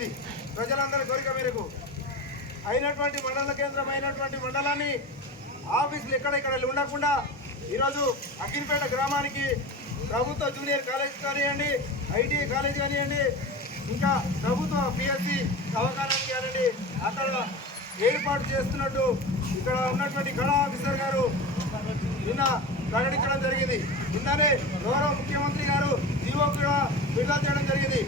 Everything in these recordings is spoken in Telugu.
జరిగింది. ప్రజలందరి కోరిక మేరకు అయినటువంటి మండల కేంద్రం అయినటువంటి మండలాన్ని ఆఫీసులు ఇక్కడ ఉండకుండా ఈరోజు అఖిలపేట గ్రామానికి ప్రభుత్వ జూనియర్ కాలేజ్ కానివ్వండి, ఐటీఐ కాలేజ్ కానివ్వండి, ఇంకా ప్రభుత్వ పిఎస్సి అవకాశాన్ని కానివ్వండి అక్కడ ఏర్పాటు చేస్తున్నట్టు ఇక్కడ ఉన్నటువంటి గణ ఆఫీసర్ గారు నిన్న ప్రకటించడం జరిగింది. నిన్ననే గౌరవ ముఖ్యమంత్రి గారు జీవో కూడా విడుదల చేయడం జరిగింది.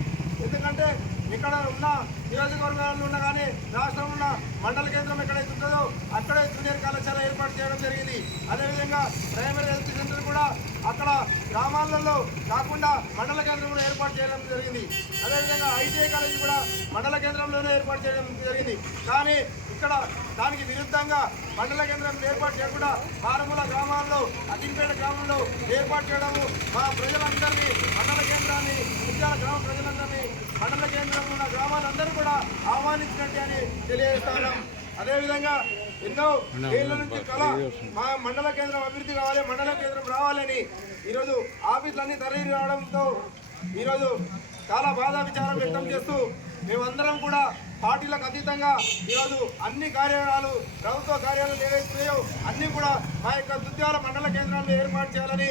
ఎందుకంటే ఇక్కడ ఉన్న నియోజకవర్గాల్లో ఉన్న కానీ రాష్ట్రంలో ఉన్న మండల కేంద్రం ఎక్కడైతే ఉంటుందో అక్కడే జూనియర్ కళాశాల ఏర్పాటు చేయడం జరిగింది. అదేవిధంగా ప్రైమరీ హెల్త్ సెంటర్ కూడా అక్కడ గ్రామాలలో కాకుండా మండల కేంద్రంలో ఏర్పాటు చేయడం జరిగింది. అదేవిధంగా ఐటీఐ కాలేజీ కూడా మండల కేంద్రంలోనే ఏర్పాటు చేయడం జరిగింది. కానీ ఇక్కడ దానికి విరుద్ధంగా మండల కేంద్రం ఏర్పాటు చేయకుండా మారుమూల గ్రామాల్లో అఖిలపేట గ్రామంలో ఏర్పాటు చేయడము మా ప్రజలందరినీ మండల కేంద్రాన్ని ముత్యాల గ్రామ ప్రజలందరినీ మండల కేంద్రంలో ఉన్న గ్రామాలందరూ కూడా ఆహ్వానించినట్టు అని తెలియజేస్తున్నాం. అదేవిధంగా ఎన్నో ఏళ్ళ నుంచి కళ మా మండల కేంద్రం అభివృద్ధి కావాలి, మండల కేంద్రం రావాలని ఈరోజు ఆఫీసులన్నీ తరలి రావడంతో ఈరోజు చాలా బాధ విచారం వ్యక్తం చేస్తూ మేమందరం కూడా పార్టీలకు అతీతంగా ఈరోజు అన్ని కార్యాలయాలు ప్రభుత్వ కార్యాలయాలు ఏవైతున్నాయో అన్నీ కూడా మా యొక్క దుద్యాల మండల కేంద్రాలను ఏర్పాటు చేయాలని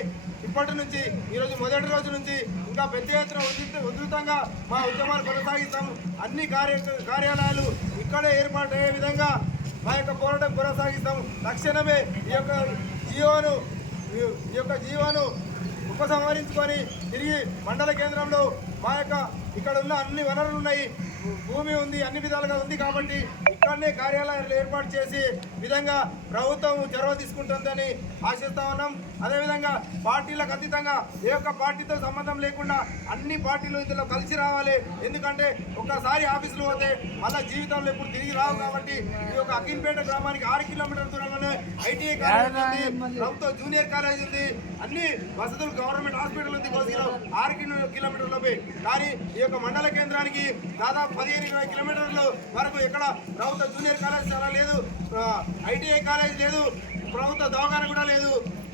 ఇప్పటి నుంచి ఈరోజు మొదటి రోజు నుంచి ఇంకా పెద్ద ఎత్తున ఉధృతంగా మా ఉద్యమాలు కొనసాగిస్తాము. అన్ని కార్యాలయాలు ఇక్కడే ఏర్పాటు అయ్యే విధంగా మా యొక్క పోరాటం కొనసాగిస్తాము. తక్షణమే ఈ యొక్క జీవోను ఉపసంహరించుకొని తిరిగి మండల కేంద్రంలో మా యొక్క ఇక్కడ ఉన్న అన్ని వనరులు ఉన్నాయి, భూమి ఉంది, అన్ని విధాలుగా ఉంది కాబట్టి ఇక్కడనే కార్యాలయాలు ఏర్పాటు చేసి విధంగా ప్రభుత్వం చొరవ తీసుకుంటుందని ఆశిస్తా ఉన్నాం. అదేవిధంగా పార్టీలకు అతీతంగా ఏ ఒక్క పార్టీతో సంబంధం లేకుండా అన్ని పార్టీలు ఇందులో కలిసి రావాలి. ఎందుకంటే ఒక్కసారి ఆఫీసులు పోతే మళ్ళీ జీవితంలో ఎప్పుడు తిరిగి రావు కాబట్టి ఈ యొక్క అఖిలపేట గ్రామానికి 6 కిలోమీటర్ల దూరంలోనే ఐటీఐ కాలేజ్ ఉంది, ప్రభుత్వ జూనియర్ కాలేజ్ ఉంది, అన్ని వసతులు గవర్నమెంట్ హాస్పిటల్ ఉంది బస్సులో 6 కిలోమీటర్లపై. కానీ ఈ యొక్క మండల కేంద్రానికి దాదాపు 15-20 కిలోమీటర్ల వరకు ఎక్కడ ప్రభుత్వ జూనియర్ కాలేజ్ చాలా లేదు, ఐటీఐ కాలేజ్ లేదు, ప్రభుత్వ దవాఖాన కూడా లేదు.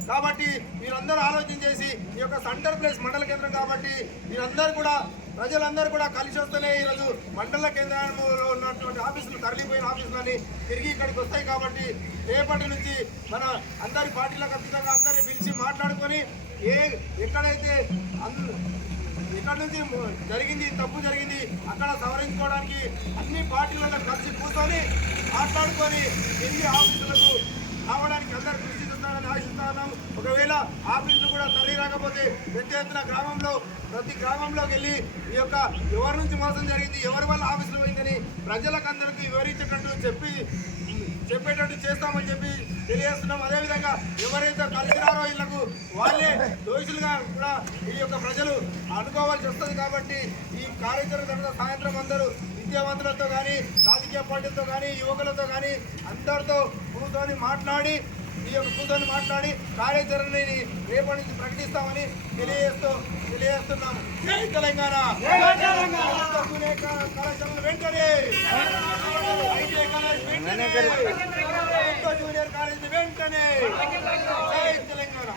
కాబట్టి మీరందరూ ఆలోచన చేసి ఈ యొక్క సెంటర్ ప్లేస్ మండల కేంద్రం కాబట్టి మీరందరూ కూడా ప్రజలందరూ కూడా కలిసి వస్తేనే ఈరోజు మండల కేంద్రంలో ఉన్నటువంటి ఆఫీసులు తరలిపోయిన ఆఫీసులని తిరిగి ఇక్కడికి వస్తాయి. కాబట్టి రేపటి నుంచి మన అందరి పార్టీలకు అతీతంగా అందరినీ పిలిచి మాట్లాడుకొని ఎక్కడైతే ఇక్కడ నుంచి తప్పు జరిగింది అక్కడ సవరించుకోవడానికి అన్ని పార్టీలలో కలిసి కూర్చొని మాట్లాడుకొని తిరిగి ఆఫీసులకు రావడానికి అందరూ కృషి చేస్తారని ఆశిస్తా ఉన్నాం. ఒకవేళ ఆఫీసులు కూడా తరలి రాకపోతే పెద్ద ఎత్తున ప్రతి గ్రామంలోకి వెళ్ళి ఈ యొక్క ఎవరి నుంచి మోసం జరిగింది, ఎవరి వల్ల ఆఫీసులు పోయిందని ప్రజలకు అందరికీ వివరించేటట్టు చెప్పేటట్టు చేస్తామని చెప్పి తెలియజేస్తున్నాం. అదేవిధంగా ఎవరైతే కలిసి రారో వీళ్లకు వాళ్ళే దోషులుగా కూడా ఈ యొక్క ప్రజలు అనుకోవాల్సి వస్తుంది. కాబట్టి ఈ కార్యాచరణ తర్వాత సాయంత్రం అందరూ విద్యావంతులతో కానీ రాజకీయ పార్టీలతో కానీ యువకులతో కానీ అందరితో కూర్చొని మాట్లాడి కార్యాచరణని రేపటి నుంచి ప్రకటిస్తామని తెలియజేస్తున్నాము. జై తెలంగాణ. కళాశాలలు వెంటనే జూనియర్ కాలేజ్ వెంటనే. జై తెలంగాణ.